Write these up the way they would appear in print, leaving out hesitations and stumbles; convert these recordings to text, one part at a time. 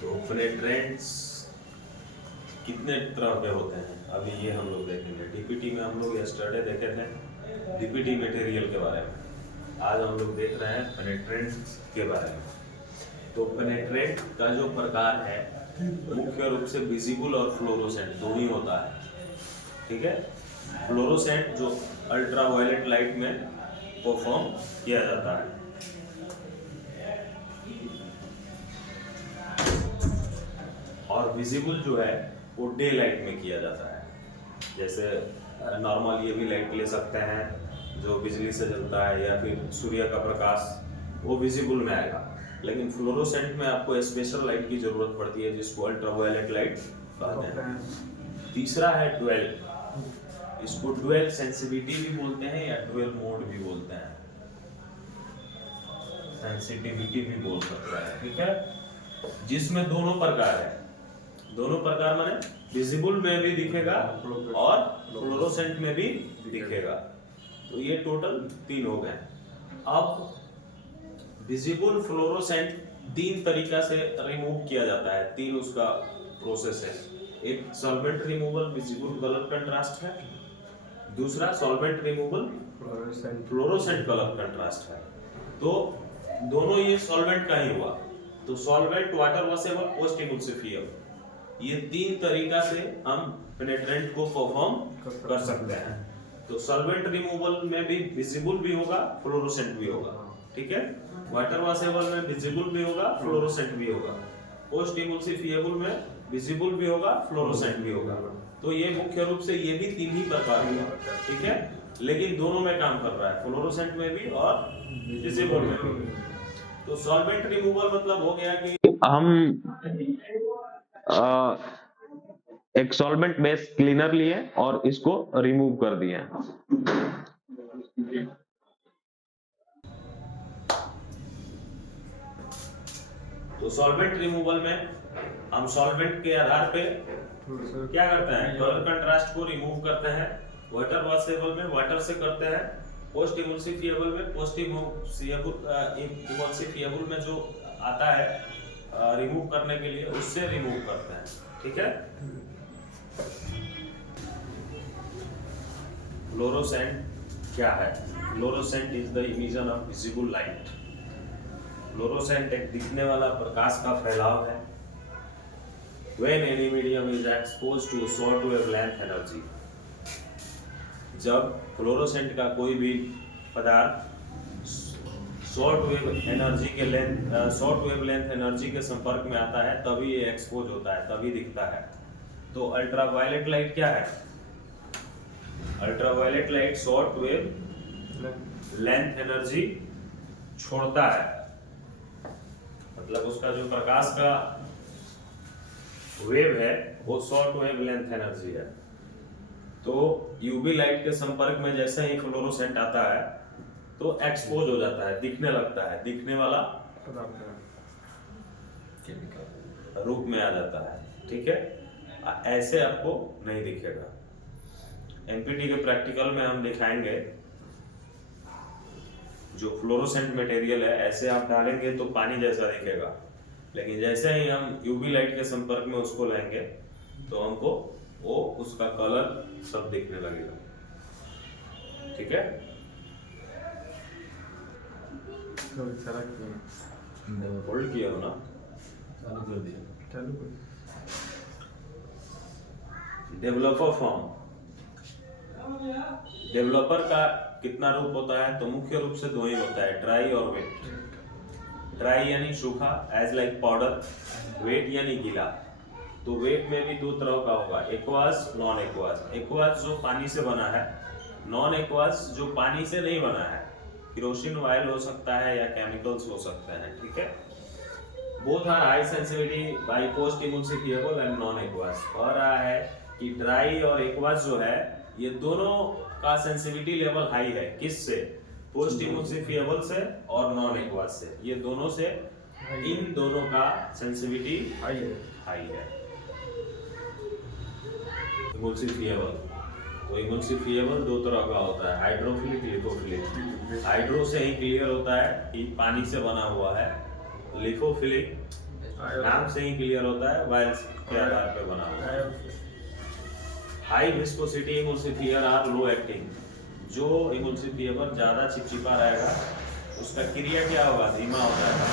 तो पेनिट्रेंट्स कितने तरह के होते हैं अभी ये हम लोग देखेंगे। डीपीटी में हम लोग यस्टरडे देखे थे डीपीटी मटेरियल के बारे में। आज हम लोग देख रहे हैं पेनिट्रेंट्स के बारे में। तो पेनिट्रेंट का जो प्रकार है मुख्य रूप से विजिबल और फ्लोरोसेंट दो ही होता है। ठीक है, फ्लोरोसेंट जो अल्ट्रावायलेट लाइट में परफॉर्म किया जाता है, और विजिबल जो है वो डे लाइट में किया जाता है। जैसे नॉर्मल ये भी लाइट ले सकते हैं जो बिजली से जलता है या फिर सूर्य का प्रकाश, वो विजिबल में आएगा। लेकिन फ्लोरोसेंट में आपको स्पेशल लाइट की जरूरत पड़ती है जिसको अल्ट्रावायलेट लाइट कहते हैं। तीसरा है ड्वेल, इसको ड्वेल सेंसिटिविटी भी बोलते हैं या ड्वेल मोड भी बोलते हैं, सेंसिटिविटी भी बोल सकता है। ठीक है, जिसमें दोनों प्रकार है। दोनों प्रकार माने विजिबल में भी दिखेगा और फ्लोरोसेंट में भी दिखेगा। तो ये टोटल 3 हो गए। अब विजिबल फ्लोरोसेंट 3 तरीका से रिमूव किया जाता है। 3 उसका प्रोसेस है। एक solvent removal visible colour contrast है, दूसरा solvent removal fluorescent colour contrast है। तो दोनों ये सॉल्वेंट का ही हुआ। तो सॉल्वेंट, वाटर वॉशेबल, पोस्ट इमल्सिफिएबल, ये 3 तरीका से हम पेनिट्रेंट को परफॉर्म कर सकते हैं। तो सॉल्वेंट रिमूवल में भी विजिबल भी होगा, फ्लोरोसेंट भी होगा। ठीक है, वाटर वॉशेबल में विजिबल भी होगा, फ्लोरोसेंट भी होगा। पोस्ट इमल्सिफिएबल में विजिबल भी होगा, फ्लोरोसेंट भी होगा। तो ये मुख्य रूप से ये भी 3 ही प्रकार हुआ। ठीक है, लेकिन दोनों में काम कर रहा है, फ्लोरोसेंट में भी और विजिबल में भी। तो सॉल्वेंट रिमूवल मतलब हो गया कि हम एक सॉल्वेंट बेस्ड क्लीनर लिए और इसको रिमूव कर दिए। तो सॉल्वेंट रिमूवल में हम सॉल्वेंट के आधार पे क्या करते हैं, कलर कंट्रास्ट को रिमूव करते हैं। वाटर वॉशेबल में वाटर से करते हैं, पोस्ट इमल्सिफिएबल में पोस्ट इमल्सिफिएबल में जो आता है रिमूव करने के लिए उससे रिमूव करते हैं। ठीक है, फ्लोरोसेंट क्या है? Fluorescent is the emission of visible light. Fluorescent एक दिखने वाला प्रकाश का फैलाव है। When any medium is exposed to short wavelength energy, जब फ्लोरोसेंट का कोई भी पदार्थ शॉर्ट वेवलेंथ एनर्जी के संपर्क में आता है तभी ये एक्सपोज होता है, तभी दिखता है। तो अल्ट्रावायलेट लाइट क्या है? Ultraviolet light short wave length energy छोड़ता है, मतलब उसका जो प्रकाश का वेव है वो शॉर्ट वेव लेंथ एनर्जी है। तो यूवी लाइट के संपर्क में जैसे ही फ्लोरोसेंट आता है तो एक्सपोज हो जाता है, दिखने लगता है, दिखने वाला रूप में आ जाता है। ठीक है, ऐसे आपको नहीं दिखेगा। एमपीटी के प्रैक्टिकल में हम दिखाएंगे जो फ्लोरोसेंट मटेरियल है ऐसे आप डालेंगे तो पानी जैसा दिखेगा, लेकिन जैसे ही हम यूवी लाइट के संपर्क में उसको लेंगे तो हमको वो उसका कलर सब दिखने लगेगा। ठीक है, होल्ड किया हो ना, चालू कर दिया, चालू कर। डेवलपर फॉर्म, डेवलपर का कितना रूप होता है? तो मुख्य रूप से 2 ही होता है, ड्राई और वेट। ड्राई यानी सूखा, एज लाइक पाउडर। वेट यानी गीला। तो वेट में भी 2 तरह का होगा, एक्वास, नॉन एक्वास। एक्वास जो पानी से बना है, नॉन एक्वास जो पानी से नहीं बना है। केरोसिन ऑयल हो सकता है या केमिकल्स हो सकते हैं। ठीक है, both are high sensitivity by post emulsifiable and non aqueous. कह रहा है कि ड्राई और एक्वास जो है ये दोनों का सेंसिटिविटी लेवल हाई है। किससे? पोस्ट इमल्सिफिएबल से और नॉन एक्वास से। ये दोनों से, इन दोनों का सेंसिटिविटी हाई है। इमल्सिफिएबल, तो इमल्सिफिएबल 2 तरह का होता है, हाइड्रोफिलिक, लिपोफिलिक। हाइड्रो से ही क्लियर होता है कि पानी से बना हुआ है। लिपोफिलिक नाम से ही क्लियर होता है वायल्स के आधार पे बना हुआ है। High viscosity emulsifier are low acting, जो इमल्सिफियर ज्यादा चिपचिपा रहेगा उसका क्रिया क्या होगा, धीमा हो जाएगा,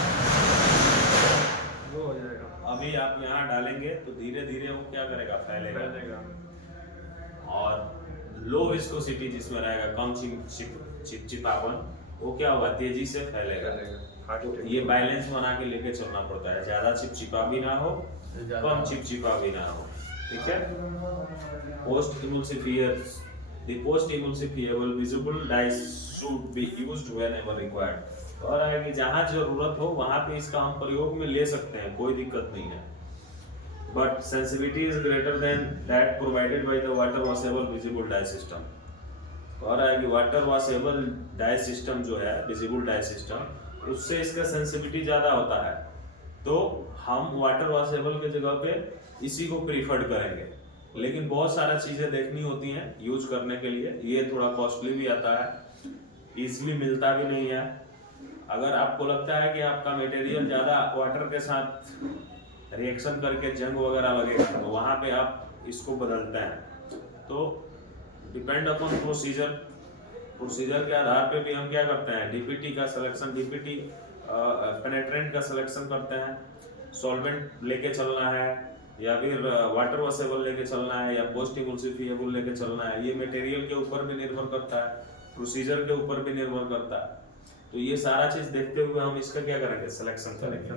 वो हो जाएगा। अभी आप यहाँ डालेंगे तो धीरे धीरे वो क्या करेगा, फैलेगा। और लो विस्कोसिटी जिसमें रहेगा, कम चिपचिपापन, वो क्या होगा, तेजी से फैलेगा। तो ये बैलेंस बना के लेके चलना पड़ता है, ज्यादा चिपचिपा भी ना हो, कम चिपचिपा भी ना हो, ठीक है। Post emulsifiers, the post emulsifiable visible dyes should be used whenever required. और है कि जहाँ जरूरत हो वहाँ पे इसका हम प्रयोग में ले सकते हैं, कोई दिक्कत नहीं है। But sensitivity is greater than that provided by the water washable visible dye system. और है कि वाटर वॉशेबल डाई सिस्टम जो है, विजिबल डाई सिस्टम, उससे इसका सेंसिटिविटी ज़्यादा होता है, तो हम वाटर वॉशेबल के जगह पे इसी को प्रीफर्ड करेंगे। लेकिन बहुत सारा चीज़ें देखनी होती हैं यूज करने के लिए, ये थोड़ा कॉस्टली भी आता है, ईजिली मिलता भी नहीं है। अगर आपको लगता है कि आपका मटेरियल ज़्यादा वाटर के साथ रिएक्शन करके जंग वगैरह लगेगा, तो वहाँ पे आप इसको बदलते हैं। तो डिपेंड अपॉन प्रोसीजर के आधार पे भी हम क्या करते हैं, डीपीटी का सिलेक्शन, डीपीटी पेनेट्रेंट का सिलेक्शन करते हैं। सॉल्वेंट लेके चलना है या फिर वाटर वॉशेबल लेके चलना है या पोस्ट इमल्सिफिएबल लेके चलना है, ये मटेरियल के ऊपर भी निर्भर करता है, प्रोसीजर के ऊपर भी निर्भर करता है। तो ये सारा चीज देखते हुए हम इसका क्या करेंगे, सिलेक्शन करेंगे।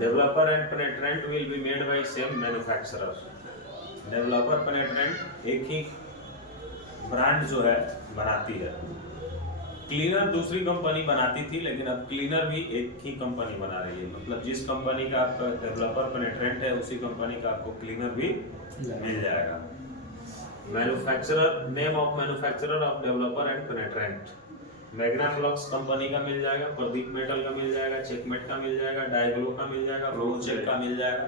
Developer and पेनेट्रेंट will be made by same manufacturer. Developer पेनेट्रेंट एक ही ब्रांड जो है बनाती है। क्लीनर दूसरी कंपनी बनाती थी, लेकिन अब क्लीनर भी एक ही कंपनी बना रही है। मतलब जिस कंपनी का आपका डेवलपर पेनेट्रेंट है, उसी कंपनी का आपको क्लीनर भी मिल जाएगा। Manufacturer, name of manufacturer of developer and penetrant, Magnaflux company का मिल जाएगा, प्रदीप मेटल का मिल जाएगा, चेकमेट का मिल जाएगा, डायग्लो का मिल जाएगा, प्रोचेक का मिल जाएगा।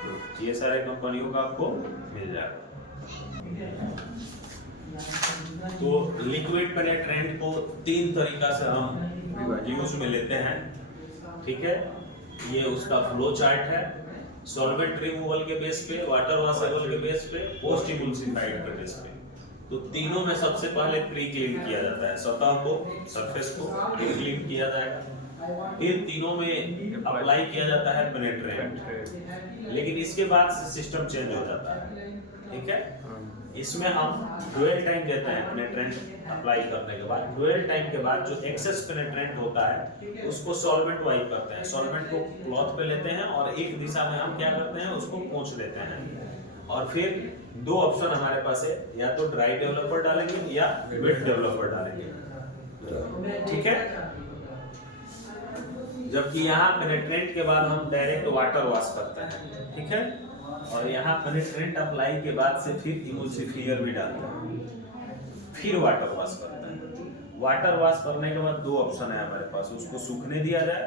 तो ये सारे कंपनियों का आपको मिल जाएगा। तो लिक्विड पेनेट्रेंट को तीन तरीका से हम यूज में लेते हैं, ठीक है। ये उसका फ्लो चार्ट है, सॉल्वेंट रिमूवल के बेस पे, वाटर वॉशेबल के बेस पे, पोस्ट इमल्सिफाइड के बेस पे। तो तीनों में सबसे पहले प्री क्लीन किया जाता है, सतह को, सरफेस को प्री क्लीन किया जाएगा। फिर तीनों में अप्लाई किया जाता है पेनेट्रेंट, लेकिन इसके बाद सिस्टम चेंज हो जाता है, ठीक है। इसमें हम ड्यूअल टाइम देते हैं पेनेट्रेंट अप्लाई करने के बाद। ड्यूअल टाइम के बाद जो एक्सेस पेनेट्रेंट होता है उसको सॉल्वेंट वाइप करते हैं, सॉल्वेंट को क्लॉथ पे लेते हैं और एक दिशा में हम क्या करते हैं, उसको पोंछ देते हैं। और फिर दो ऑप्शन हमारे पास है, या तो ड्राई डेवलपर डालेंगे या वेट डेवलपर डालेंगे, ठीक है। जबकि यहाँ पेनेट्रेंट के बाद हम डायरेक्ट वाटर वॉश करते हैं, ठीक है। और यहाँ पेनेट्रेंट अप्लाई के बाद से फिर इमल्सिफियर भी डालते हैं, फिर वाटर वॉश करते हैं। वाटर वॉश करने के बाद दो ऑप्शन है हमारे पास, उसको सूखने दिया जाए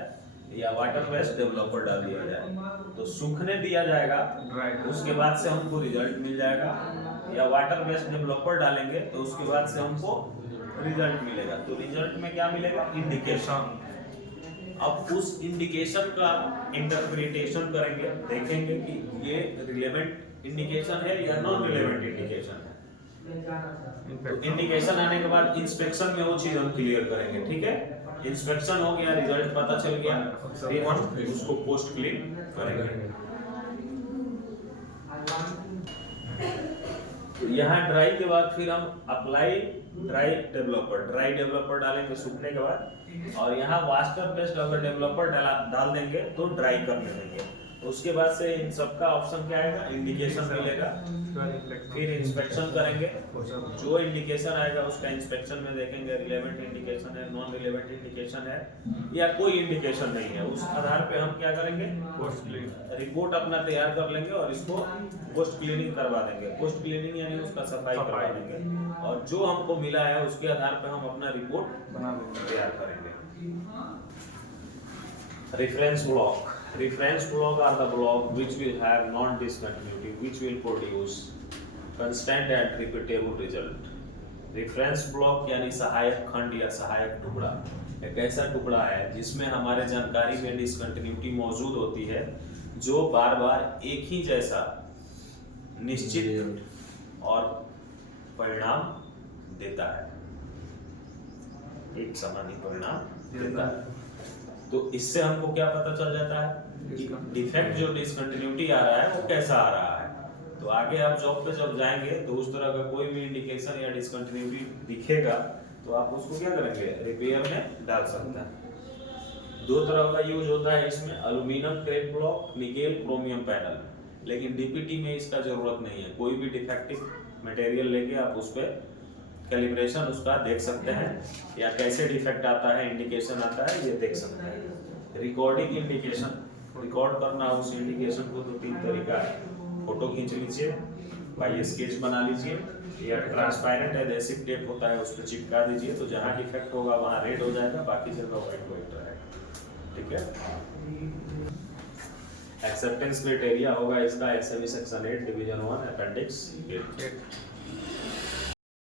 या वाटर बेस्ड डेवलपर डाल दिया जाए। तो सूखने दिया जाएगा, उसके बाद से हमको रिजल्ट मिल जाएगा, या वाटर बेस्ड डेवलपर डालेंगे तो उसके बाद से हमको रिजल्ट मिलेगा। तो रिजल्ट में क्या मिलेगा, इंडिकेशन। अब उस इंडिकेशन का इंटरप्रिटेशन करेंगे, देखेंगे कि ये रिलेवेंट इंडिकेशन है या नॉन रिलेवेंट इंडिकेशन है। तो इंडिकेशन आने के बाद इंस्पेक्शन में वो चीज हम क्लियर करेंगे, ठीक है। इंस्पेक्शन हो गया, रिजल्ट पता चल गया, फिर हम उसको पोस्ट क्लीन करेंगे। तो यहाँ ड्राई के बाद फिर हम अप्लाई ड्राई डेवलपर डालेंगे सूखने के बाद, और यहाँ वाटर बेस्ड अगर डेवलपर डाल देंगे तो ड्राई करने देंगे। उसके बाद से इन सबका ऑप्शन क्या आएगा, इंडिकेशन मिलेगा, फिर इंस्पेक्शन करेंगे। जो इंडिकेशन आएगा उसका इंस्पेक्शन में देखेंगे, रिलेवेंट इंडिकेशन है, नॉन रिलेवेंट इंडिकेशन है या कोई इंडिकेशन नहीं है। उस आधार पे हम क्या करेंगे, पोस्ट क्लीन रिपोर्ट अपना तैयार कर लेंगे और इसको पोस्ट क्लीनिंग करवा देंगे। पोस्ट क्लीनिंग यानी उसका सफाई करवा देंगे, और जो हमको मिला है उसके आधार पे हम अपना रिपोर्ट तैयार करेंगे। Reference block are the block which will have non-discontinuity, which will produce constant and repeatable result. Reference block यानी सहायक खंड या सहायक टुकड़ा एक ऐसा टुकड़ा है जिसमें हमारे जानकारी में डिसकंटिन्यूटी मौजूद होती है, जो बार बार एक ही जैसा निश्चित और परिणाम देता है, एक समान ही परिणाम देता है। तो इससे हमको क्या पता चल जाता है कि डिफेक्ट जो डिसकंटिन्यूटी आ रहा है वो कैसा आ रहा है। तो आगे आप जॉब पे जब जाएंगे तो उस तरह का कोई भी इंडिकेशन या डिसकंटिन्यूटी दिखेगा तो आप उसको क्या करेंगे, रिपेयर में डाल सकते हैं। दो तरह का यूज होता है इसमें, aluminium crack block, nickel chromium panel, लेकिन डीपीटी में इसका जरूरत नहीं है। कोई भी डिफेक्टिव मटेरियल लेके आप उस पर कैलिब्रेशन उसका देख सकते हैं, या कैसे डिफेक्ट आता है, इंडिकेशन आता है, ये देख सकते हैं। रिकॉर्डिंग इंडिकेशन, रिकॉर्ड करना उस इंडिकेशन को तो 3 तरीका है। फोटो खींच लीजिए, बाई स्केच बना लीजिए, या ट्रांसपेरेंट एडहेसिव टेप होता है उस पर चिपका दीजिए, तो जहाँ डिफेक्ट होगा वहाँ रेड हो जाएगा, बाकी जगह व्हाइट व्हाइट रहेगा। ठीक है। एक्सेप्टेंस क्राइटेरिया होगा इसका SME सेक्शन 8 डिवीजन 1 अपेंडिक्स 8।